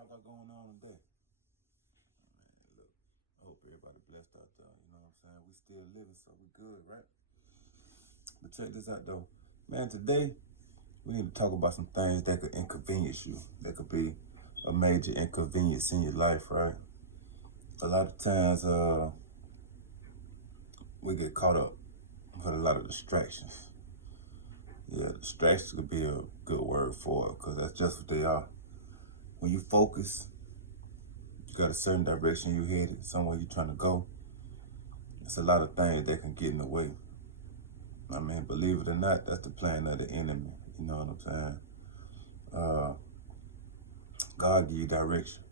y'all got going on today? Man, look, I hope everybody blessed out there. You know what I'm saying? We still living, so we good, right? But check this out, though. Man, today we need to talk about some things that could inconvenience you. That could be a major inconvenience in your life, right? A lot of times, we get caught up with a lot of distractions. Yeah, distractions could be a good word for it, because that's just what they are. When you focus, you got a certain direction you headed, somewhere you're trying to go. It's a lot of things that can get in the way. I mean, believe it or not, that's the plan of the enemy. You know what I'm saying? God give you direction.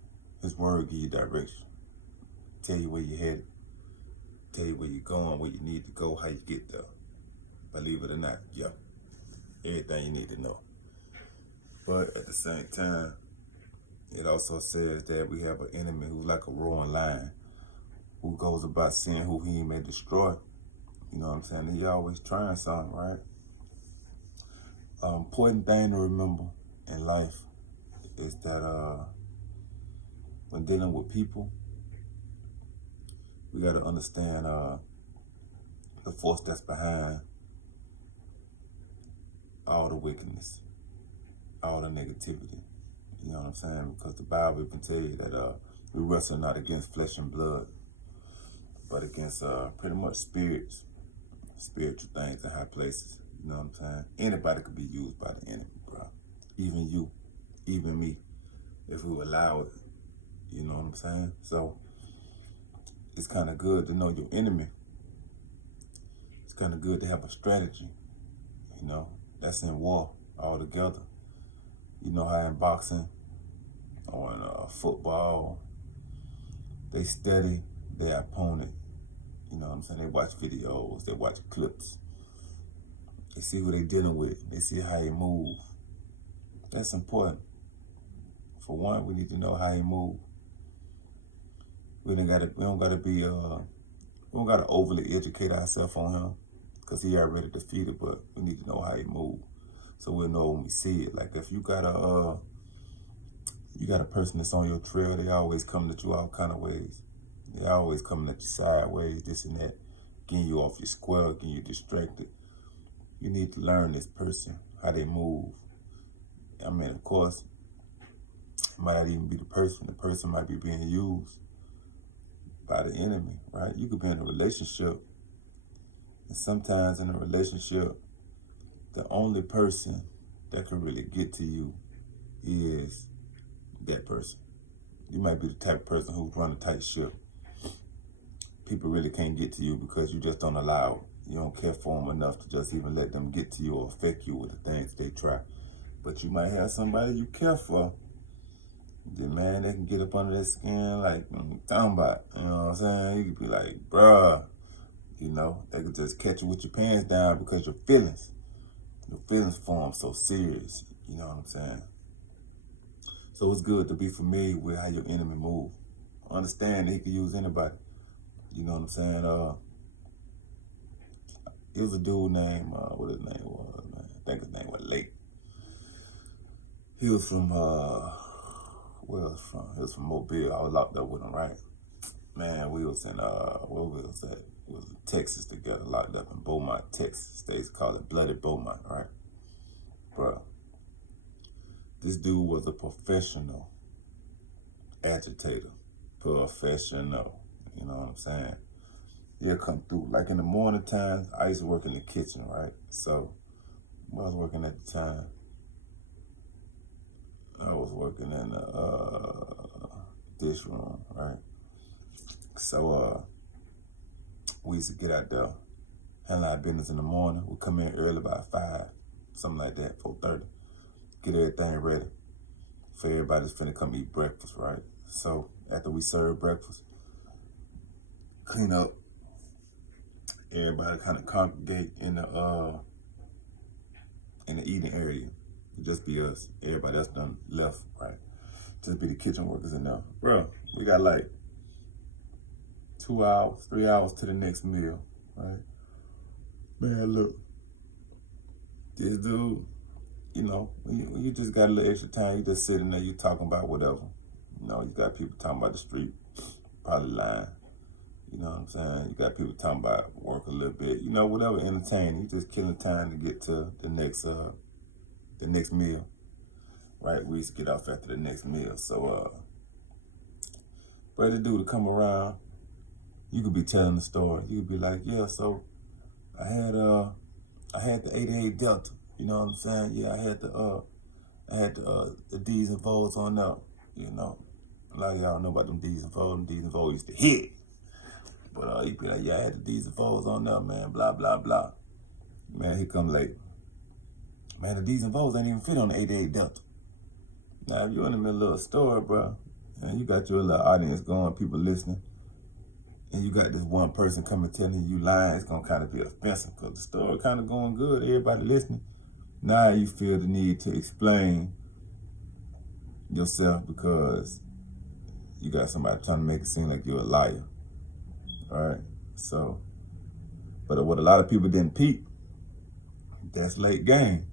His word give you direction. Tell you where you're headed. Tell you where you're going, where you need to go, how you get there. Believe it or not, yeah. Everything you need to know. But at the same time, it also says that we have an enemy who's like a roaring lion, who goes about seeing who he may destroy. You know what I'm saying? He always trying something, right? Important thing to remember in life is that when dealing with people, we got to understand the force that's behind all the wickedness, all the negativity. You know what I'm saying? Because the Bible can tell you that we wrestle not against flesh and blood, but against pretty much spirits, spiritual things in high places. You know what I'm saying? Anybody could be used by the enemy, bro. Even you, even me, if we allow it. You know what I'm saying? So it's kind of good to know your enemy. It's kind of good to have a strategy. You know, that's in war altogether. You know how in boxing or in football, they study their opponent. You know what I'm saying? They watch videos, they watch clips. They see who they dealing with. They see how he move. That's important. For one, we need to know how he move. We don't gotta overly educate ourselves on him, because he already defeated, but we need to know how he move. So we'll know when we see it. Like if you got a person that's on your trail, they always coming at you all kind of ways. They always coming at you sideways, this and that, getting you off your square, getting you distracted. You need to learn this person, how they move. I mean, of course, it might not even be the person. The person might be being used by the enemy, right? You could be in a relationship, and sometimes in a relationship, the only person that can really get to you is that person. You might be the type of person who's running a tight ship. People really can't get to you because you just don't allow it. You don't care for them enough to just even let them get to you or affect you with the things they try. But you might have somebody you care for. Then, man, they can get up under their skin like, talking about, you know what I'm saying? You could be like, bruh, you know, they could just catch you with your pants down because your feelings form so serious, you know what I'm saying? So it's good to be familiar with how your enemy move. Understand that he can use anybody, you know what I'm saying? It was a dude named, what his name was, man? I think his name was Lake. He was from, where was he from? He was from Mobile. I was locked up with him, right? Man, we was in, where we was at? We was in Texas together, locked up in Beaumont, Texas. They used to call it Bloody Beaumont, right? Bro, this dude was a professional agitator. Professional, you know what I'm saying? He'll come through. Like in the morning times, I used to work in the kitchen, right? So, I was working at the time. I was working in the dish room, right? So we used to get out there, handle our business in the morning. We come in early by 5, something like that, 4:30. Get everything ready for everybody's finna come eat breakfast, right? So after we serve breakfast, clean up, everybody kind of congregate in the eating area. It just be us. Everybody else done left, right? Just be the kitchen workers in there. Bro, we got like 2 hours, 3 hours to the next meal, right? Man, look, this dude, you know, when you just got a little extra time, you just sitting there, you talking about whatever. You got people talking about the street, probably lying. You know what I'm saying? You got people talking about work a little bit. Whatever entertaining. You just killing time to get to the next meal. Right? We used to get off after the next meal. So, but the dude to come around, you could be telling the story. You could be like, yeah, so I had the 88 Delta. You know what I'm saying? Yeah, I had the D's and V's on there. A lot of y'all know about them D's and V's. Them D's and V's used to hit. But you be like, yeah, I had the D's and V's on there, man. Blah blah blah. Man, he come late. Man, the D's and V's ain't even fit on the 88 Delta. Now, if you're in the middle of a story, bro, and you got your little audience going, people listening, and you got this one person coming telling you lying, it's going to kind of be offensive because the story kind of going good, everybody listening. Now you feel the need to explain yourself because you got somebody trying to make it seem like you're a liar. All right? So, but what a lot of people didn't peep, that's late game.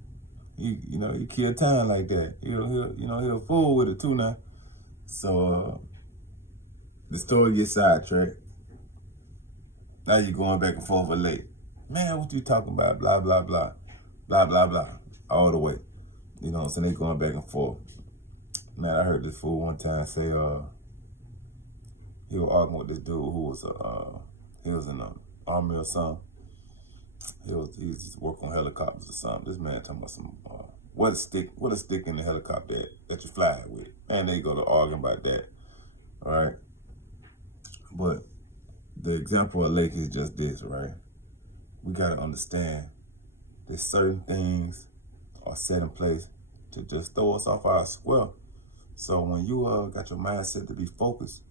You kill time like that. He'll fool with it too now. So, the story gets sidetracked. Now you're going back and forth with late. Man, what you talking about? Blah, blah, blah. Blah, blah, blah. All the way. You know what I'm saying? They going back and forth. Man, I heard this fool one time say, he was arguing with this dude who was he was in the army or something. He just working on helicopters or something. This man talking about some what a stick in the helicopter that you fly with. And they go to arguing about that. All right. But the example of Lake is just this, right? We gotta understand that certain things are set in place to just throw us off our square. So when you got your mindset to be focused,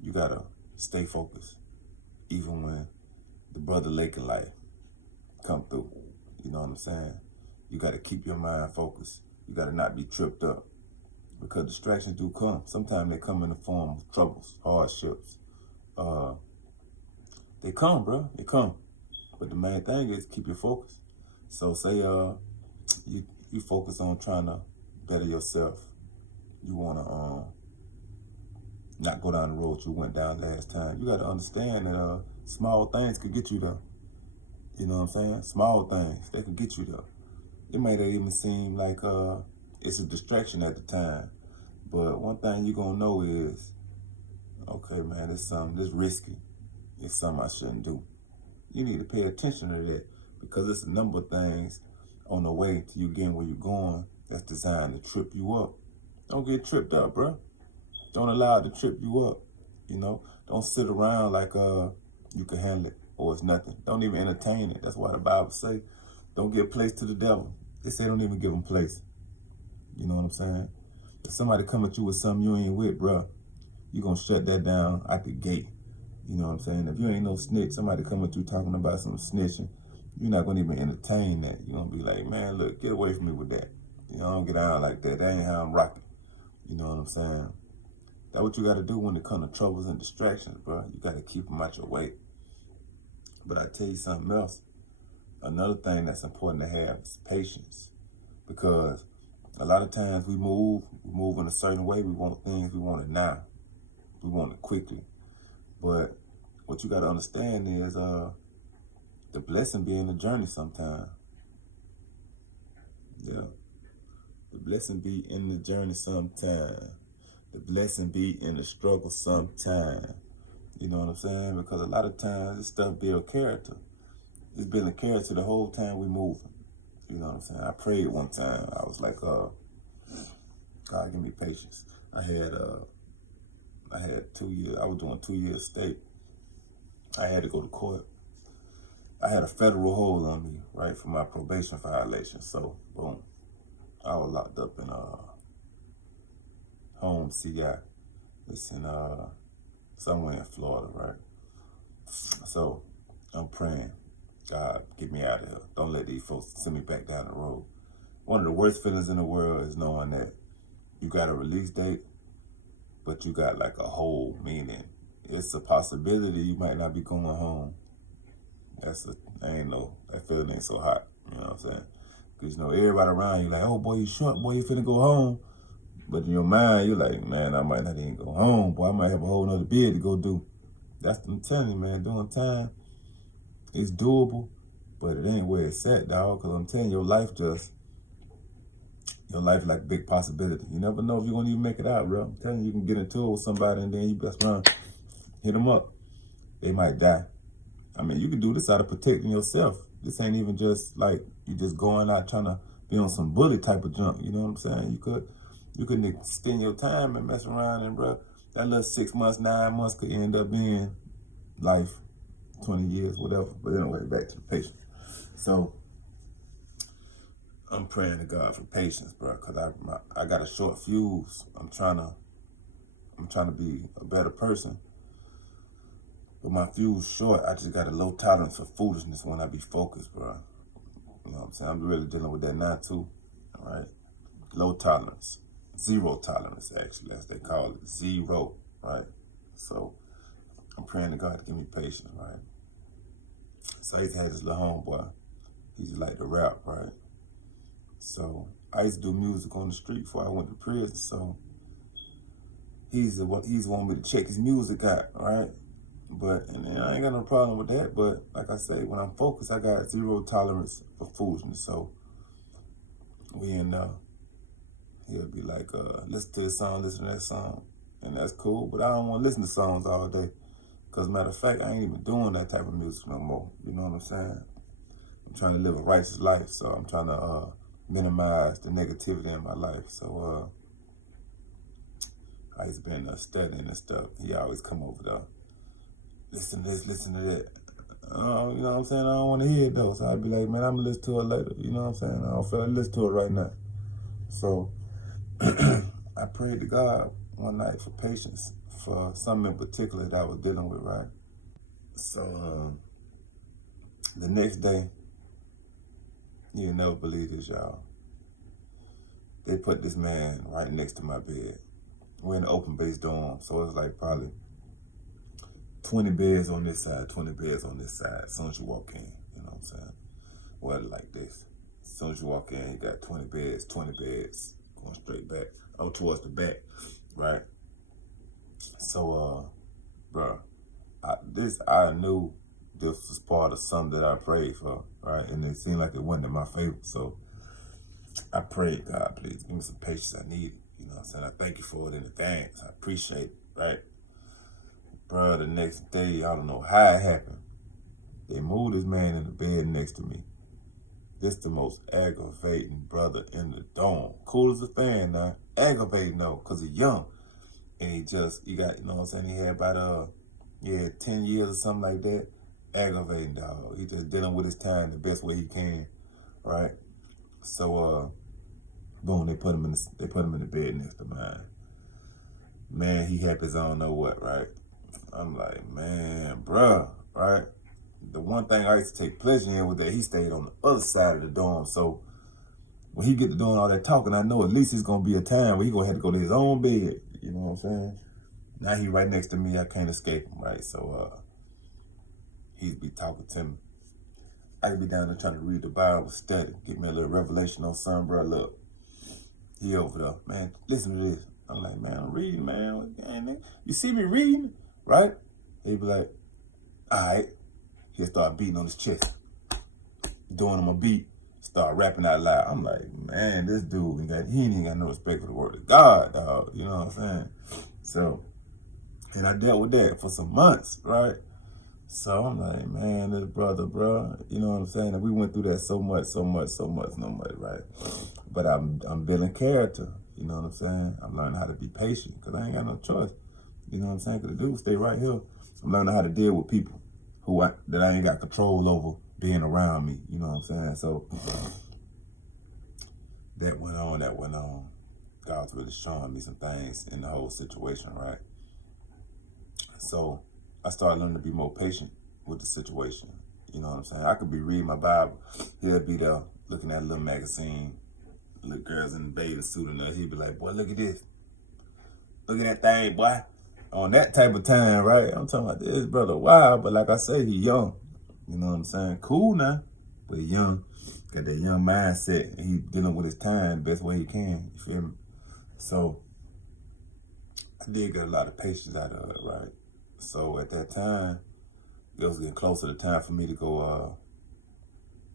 you gotta stay focused, even when the brother Lake of life come through. You know what I'm saying? You gotta keep your mind focused. You gotta not be tripped up because distractions do come. Sometimes they come in the form of troubles, hardships. They come, bro. They come. But the main thing is keep your focus. So say you focus on trying to better yourself. You wanna not go down the road you went down last time. You gotta understand that small things could get you there. You know what I'm saying? Small things, they could get you there. It may not even seem like it's a distraction at the time. But one thing you're gonna know is, okay, man, this risky. It's something I shouldn't do. You need to pay attention to that because it's a number of things on the way to you getting where you're going that's designed to trip you up. Don't get tripped up, bro. Don't allow it to trip you up. Don't sit around like you can handle it or it's nothing. Don't even entertain it. That's why the Bible say, don't give place to the devil. They say don't even give him place. You know what I'm saying? If somebody come at you with something you ain't with, bro, you gonna shut that down at the gate. You know what I'm saying? If you ain't no snitch, somebody come at you talking about some snitching, you're not gonna even entertain that. You're gonna be like, man, look, get away from me with that. Don't get out like that. That ain't how I'm rocking. You know what I'm saying? That's what you got to do when it comes to troubles and distractions, bro. You got to keep them out your way. But I tell you something else. Another thing that's important to have is patience. Because a lot of times we move in a certain way. We want things, we want it now. We want it quickly. But what you got to understand is the blessing be in the journey sometime. Yeah. The blessing be in the journey sometime. The blessing be in the struggle sometime. You know what I'm saying? Because a lot of times this stuff build character. It's building character the whole time we moving. You know what I'm saying? I prayed one time. I was like, God, give me patience. I had 2 years. I was doing 2 years state. I had to go to court. I had a federal hold on me, right, for my probation violation. So, boom. I was locked up in home CI. It's in somewhere in Florida, right? So I'm praying, God, get me out of here. Don't let these folks send me back down the road. One of the worst feelings in the world is knowing that you got a release date, but you got like a hold, meaning it's a possibility you might not be going home. That feeling ain't so hot. You know what I'm saying? Because everybody around you like, oh boy, you short, boy, you finna go home. But in your mind, you're like, man, I might not even go home, boy. I might have a whole nother bid to go do. That's what I'm telling you, man. Doing time is doable, but it ain't where it's at, dog. Because I'm telling you, your life like a big possibility. You never know if you're going to even make it out, bro. I'm telling you, you can get into it with somebody and then you best run. Hit them up. They might die. I mean, you can do this out of protecting yourself. This ain't even just like you just going out trying to be on some bully type of junk. You know what I'm saying? You could extend your time and mess around and, bro, that little 6 months, 9 months could end up being life, 20 years, whatever. But anyway, back to the patient. So I'm praying to God for patience, bro, because I got a short fuse. I'm trying to be a better person. But my fuse short, I just got a low tolerance for foolishness when I be focused, bro. You know what I'm saying? I'm really dealing with that now, too, all right? Low tolerance. Zero tolerance, actually, as they call it. Zero, right? So I'm praying to God to give me patience, right? So I used to have this little homeboy. He used to like to rap, right? So I used to do music on the street before I went to prison, so he's wanting me to check his music out, right? But, and I ain't got no problem with that, but like I say, when I'm focused, I got zero tolerance for foolishness. So we in he'll be like, listen to this song, listen to that song, and that's cool, but I don't want to listen to songs all day. Because matter of fact, I ain't even doing that type of music no more. You know what I'm saying? I'm trying to live a righteous life, so I'm trying to minimize the negativity in my life. So I used to be studying and stuff. He always come over there. Listen to this, listen to that. You know what I'm saying? I don't want to hear it though. So I'd be like, man, I'm going to listen to it later. You know what I'm saying? I don't feel like listen to it right now. So I prayed to God one night for patience for something in particular that I was dealing with, right? So the next day, you'll never believe this, y'all. They put this man right next to my bed. We're in an open base dorm, so it's like probably 20 beds on this side, 20 beds on this side. As soon as you walk in, you know what I'm saying? Well, like this. As soon as you walk in, you got 20 beds, going straight back, towards the back, right? So, bro, I knew this was part of something that I prayed for, right? And it seemed like it wasn't in my favor, so I prayed, God, please give me some patience. I need it. You know what I'm saying? I thank you for it in advance. I appreciate it, right? Bro, the next day, I don't know how it happened. They moved this man in the bed next to me. This the most aggravating brother in the dorm. Cool as a fan now. Aggravating though, because he's young. And he got, you know what I'm saying? He had about, 10 years or something like that. Aggravating, dog. He just dealing with his time the best way he can, right? So, boom, they put him in the bed next to mine. Man, he happy as I don't know what, right? I'm like, man, bruh, right? The one thing I used to take pleasure in was that he stayed on the other side of the dorm. So when he get to doing all that talking, I know at least it's gonna be a time where he gonna have to go to his own bed. You know what I'm saying? Now he right next to me, I can't escape him, right? So he'd be talking to me. I could be down there trying to read the Bible, study, get me a little revelation on something, bro. Look, he over there, man, listen to this. I'm like, man, I'm reading, man. You see me reading, right? He'd be like, all right. He'll start beating on his chest, doing him a beat, start rapping out loud. I'm like, man, this dude, he ain't got no respect for the word of God, dog. You know what I'm saying? So, and I dealt with that for some months, right? So I'm like, man, this brother, bro, you know what I'm saying? And we went through that so much, right? But I'm building character, you know what I'm saying? I'm learning how to be patient, because I ain't got no choice. You know what I'm saying? Because the dude stay right here. I'm learning how to deal with people that I ain't got control over being around me, you know what I'm saying? So that went on. God's really showing me some things in the whole situation, right? So I started learning to be more patient with the situation. You know what I'm saying? I could be reading my Bible. He'll be there looking at a little magazine, little girls in the bathing suit, and he'd be like, boy, look at this. Look at that thing, boy. On that type of time, right? I'm talking about this brother wild, but like I say, he young. You know what I'm saying? Cool now, but he young. Got that young mindset, and he dealing with his time the best way he can. You feel me? So I did get a lot of patience out of it, right? So at that time, it was getting closer to time for me to go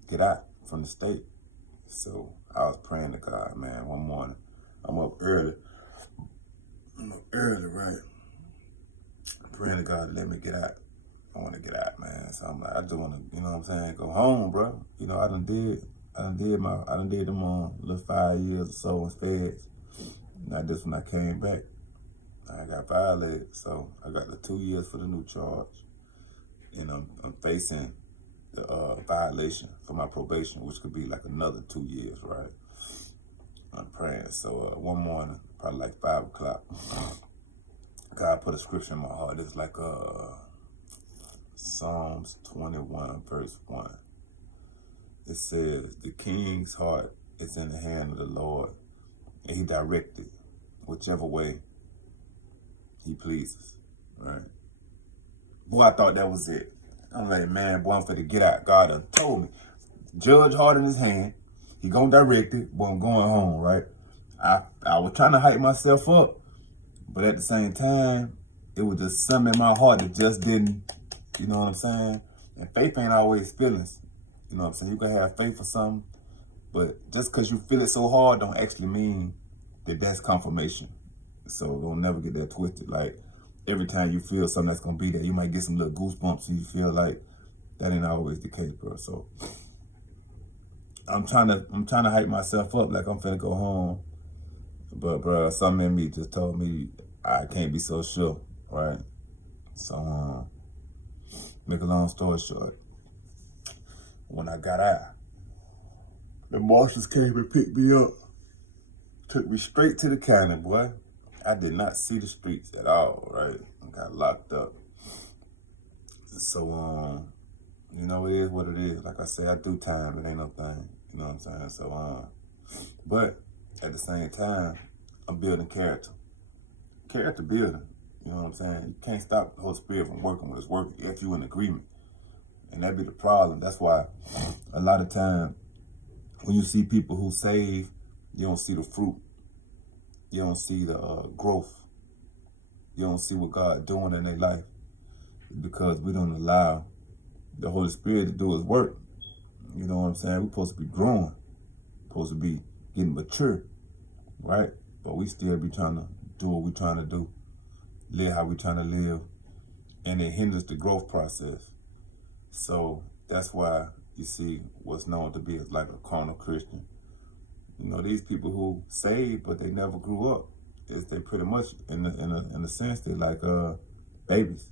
get out from the state. So I was praying to God, man. One morning, I'm up early. Right? Praying to God to let me get out. I want to get out, man. So I'm like, I just want to, you know what I'm saying, go home, bro. You know, I done did them little 5 years or so in feds. Now this when I came back, I got violated. So I got the 2 years for the new charge. And I'm facing the violation for my probation, which could be like another 2 years, right? I'm praying. So one morning, probably like 5 o'clock, God put a scripture in my heart. It's like Psalms 21, verse 1. It says, the king's heart is in the hand of the Lord, and he directed whichever way he pleases, right? Boy, I thought that was it. I'm like, man, boy, I'm finna get out. God done told me. Judge heart in his hand. He gonna direct it, boy, I'm going home, right? I was trying to hype myself up, but at the same time, it was just something in my heart that just didn't, you know what I'm saying? And faith ain't always feelings. You know what I'm saying? You can have faith for something, but just because you feel it so hard don't actually mean that that's confirmation. So don't never get that twisted. Like, every time you feel something that's gonna be there, you might get some little goosebumps and you feel like that ain't always the case, bro. So I'm trying to hype myself up like I'm finna go home. But bro, something in me just told me I can't be so sure, right? So make a long story short, when I got out, the marshals came and picked me up, took me straight to the county, boy. I did not see the streets at all, right? I got locked up. So you know, it is what it is. Like I say, I do time, it ain't no thing. You know what I'm saying? So but at the same time, I'm building character. Character building. You know what I'm saying? You can't stop the Holy Spirit from working when it's working if you in agreement. And that be the problem. That's why a lot of time when you see people who save, you don't see the fruit. You don't see the growth. You don't see what God doing in their life. It's because we don't allow the Holy Spirit to do his work. You know what I'm saying? We're supposed to be growing. Supposed to be getting mature, right? But we still be trying to do what we're trying to do, live how we're trying to live, and it hinders the growth process. So that's why you see what's known to be like a carnal Christian. You know, these people who saved but they never grew up, is they pretty much in a sense they like babies.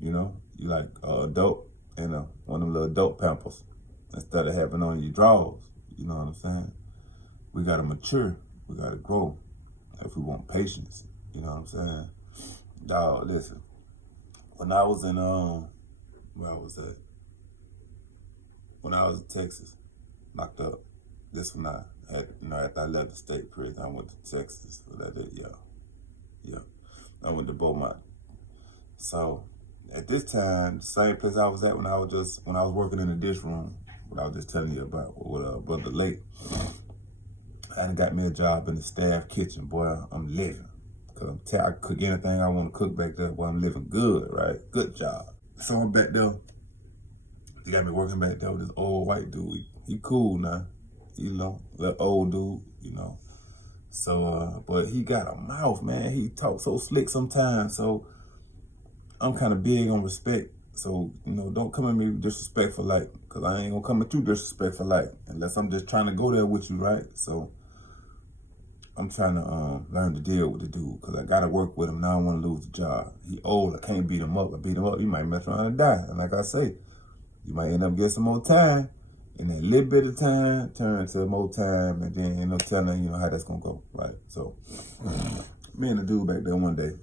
You know, you like adult, one of them little adult pampers instead of having on your drawers. You know what I'm saying? We gotta mature. We gotta grow if we want patience. You know what I'm saying? Dog, listen. When I was in where was that? When I was in Texas, locked up. This when I had, after I left the state prison, I went to Texas for that. Yeah. I went to Beaumont. So at this time, the same place I was at when I was working in the dish room, what I was just telling you about with Brother Lake. I done got me a job in the staff kitchen, boy. I'm living. Cause I cook anything I want to cook back there, boy. I'm living good, right? Good job. So I'm back there. They got me working back there with this old white dude. He cool now, you know, that old dude, you know. So, but he got a mouth, man. He talk so slick sometimes. So I'm kind of big on respect. So, you know, don't come at me disrespectful like, cause I ain't gonna come at you disrespectful like, unless I'm just trying to go there with you, right? So I'm trying to learn to deal with the dude, cause I gotta work with him. Now I want to lose the job. He old, I can't beat him up. I beat him up, he might mess around and die. And like I say, you might end up getting some more time, and that little bit of time turn to more time, and then ain't no telling, you know, how that's gonna go, right? So me and the dude back there one day,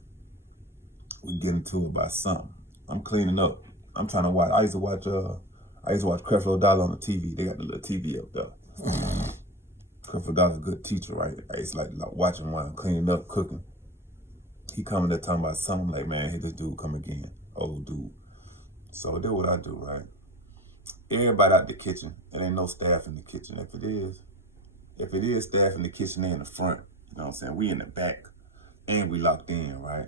we get into it about something. I'm cleaning up. I'm trying to watch. I used to watch Creflo Dollar on the TV. They got the little TV up there. Creflo Dollar's a good teacher, right? I used to like watching while I'm cleaning up, cooking. He coming there talking about something. I'm like, man, here this dude come again, old dude. So I do what I do, right? Everybody out the kitchen. It ain't no staff in the kitchen. If it is staff in the kitchen, they in the front. know what I'm saying? We in the back and we locked in, right?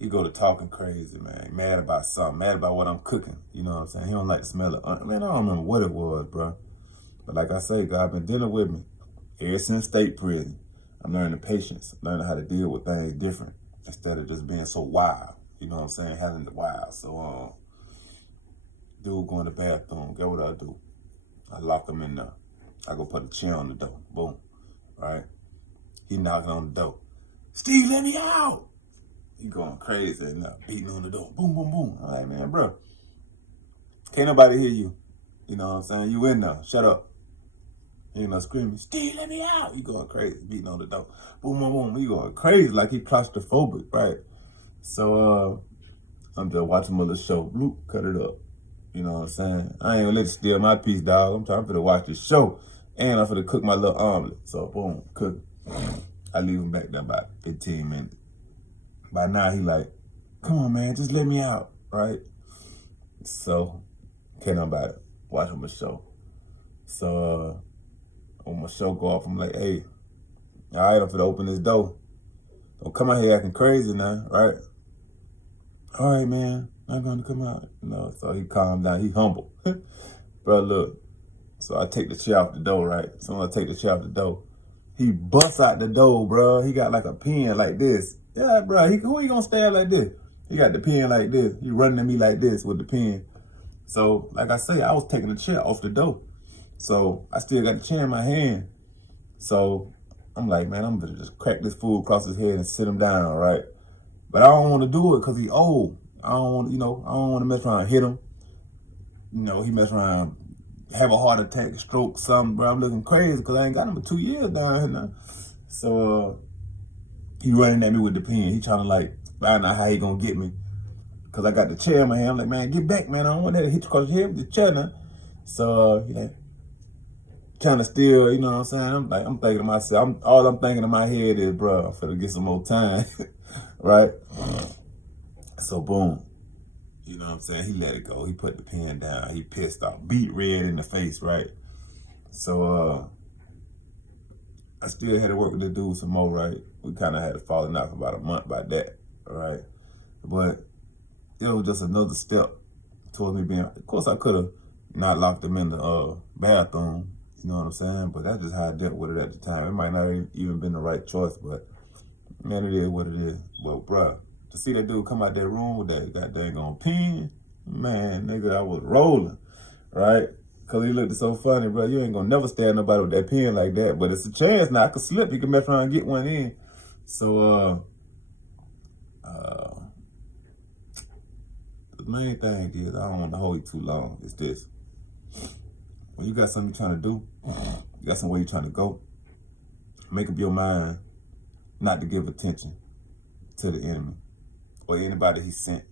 He go to talking crazy, man. Mad about something. Mad about what I'm cooking. You know what I'm saying? He don't like the smell of man, I don't remember what it was, bro. But like I say, God been dealing with me ever since state prison. I'm learning patience, learning how to deal with things different instead of just being so wild. You know what I'm saying? Having the wild. So, dude go in the bathroom. Get what I do? I lock him in there. I go put a chair on the door. Boom. Right? He knocking on the door. Steve, let me out. He going crazy and beating on the door. Boom, boom, boom. I'm like, man, bro, can't nobody hear you. You know what I'm saying? You in there. Shut up. You know, screaming, Steve, let me out. He going crazy, beating on the door. Boom, boom, boom. He going crazy like he claustrophobic, right? So I'm just watching my little show. Bloop, cut it up. You know what I'm saying? I ain't gonna let you steal my piece, dog. I'm trying to watch this show. And I'm finna cook my little omelet. So boom, cook. I leave him back there about 15 minutes. By now he like, come on, man, just let me out, right? So, can't nobody watching my show. So when my show go off, I'm like, hey, all right, I'm finna open this door. Don't come out here acting crazy now, right? All right, man, I'm gonna come out. You know, so he calmed down, he humble. Bro, look, so I take the chair off the door, right? So when I take the chair off the door, he busts out the door, bro. He got like a pen like this. Yeah, bro, who he gonna stab like this? He got the pen like this. He running at me like this with the pen. So, like I say, I was taking the chair off the door. So, I still got the chair in my hand. So, I'm like, man, I'm gonna just crack this fool across his head and sit him down, right? But I don't want to do it because he old. I don't want, I don't want to mess around and hit him. You know, he mess around, have a heart attack, stroke, something, bro. I'm looking crazy because I ain't got him for 2 years down here now. So, he running at me with the pen. He trying to like find out how he gonna get me. Cause I got the chair in my hand. I'm like, man, get back, man. I don't want that to hit you across your head with the chair now. So, he like, trying to steal, you know what I'm saying? I'm thinking to myself, all I'm thinking in my head is, bro, I'm finna get some more time, right? So boom, you know what I'm saying? He let it go. He put the pen down. He pissed off, beat red in the face, right? So, I still had to work with the dude some more, right? We kind of had a falling out for about a month by that, right? But it was just another step towards me being, of course I could have not locked him in the bathroom, you know what I'm saying? But that's just how I dealt with it at the time. It might not even been the right choice, but man, it is what it is. But bruh, to see that dude come out that room with that goddamn on pen, man, nigga, I was rolling, right? Cause he looked so funny, bro. You ain't gonna never stab nobody with that pen like that. But it's a chance now. I could slip. You can mess around and get one in. So, the main thing is, I don't want to hold you too long, is this. When you got something you're trying to do, you got somewhere you're trying to go, make up your mind not to give attention to the enemy or anybody he sent.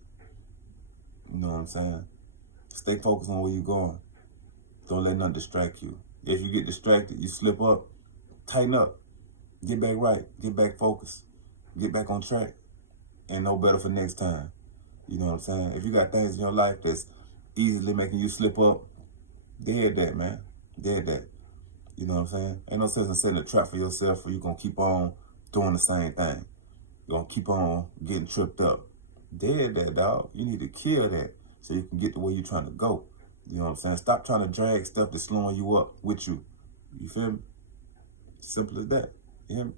You know what I'm saying? Stay focused on where you're going. Don't let nothing distract you. If you get distracted, you slip up, tighten up, get back right, get back focused, get back on track, and know better for next time. You know what I'm saying? If you got things in your life that's easily making you slip up, dead that, man. Dead that. You know what I'm saying? Ain't no sense in setting a trap for yourself where you're going to keep on doing the same thing. You're going to keep on getting tripped up. Dead that, dog. You need to kill that so you can get to where you're trying to go. You know what I'm saying? Stop trying to drag stuff that's slowing you up with you. You feel me? Simple as that. You hear me?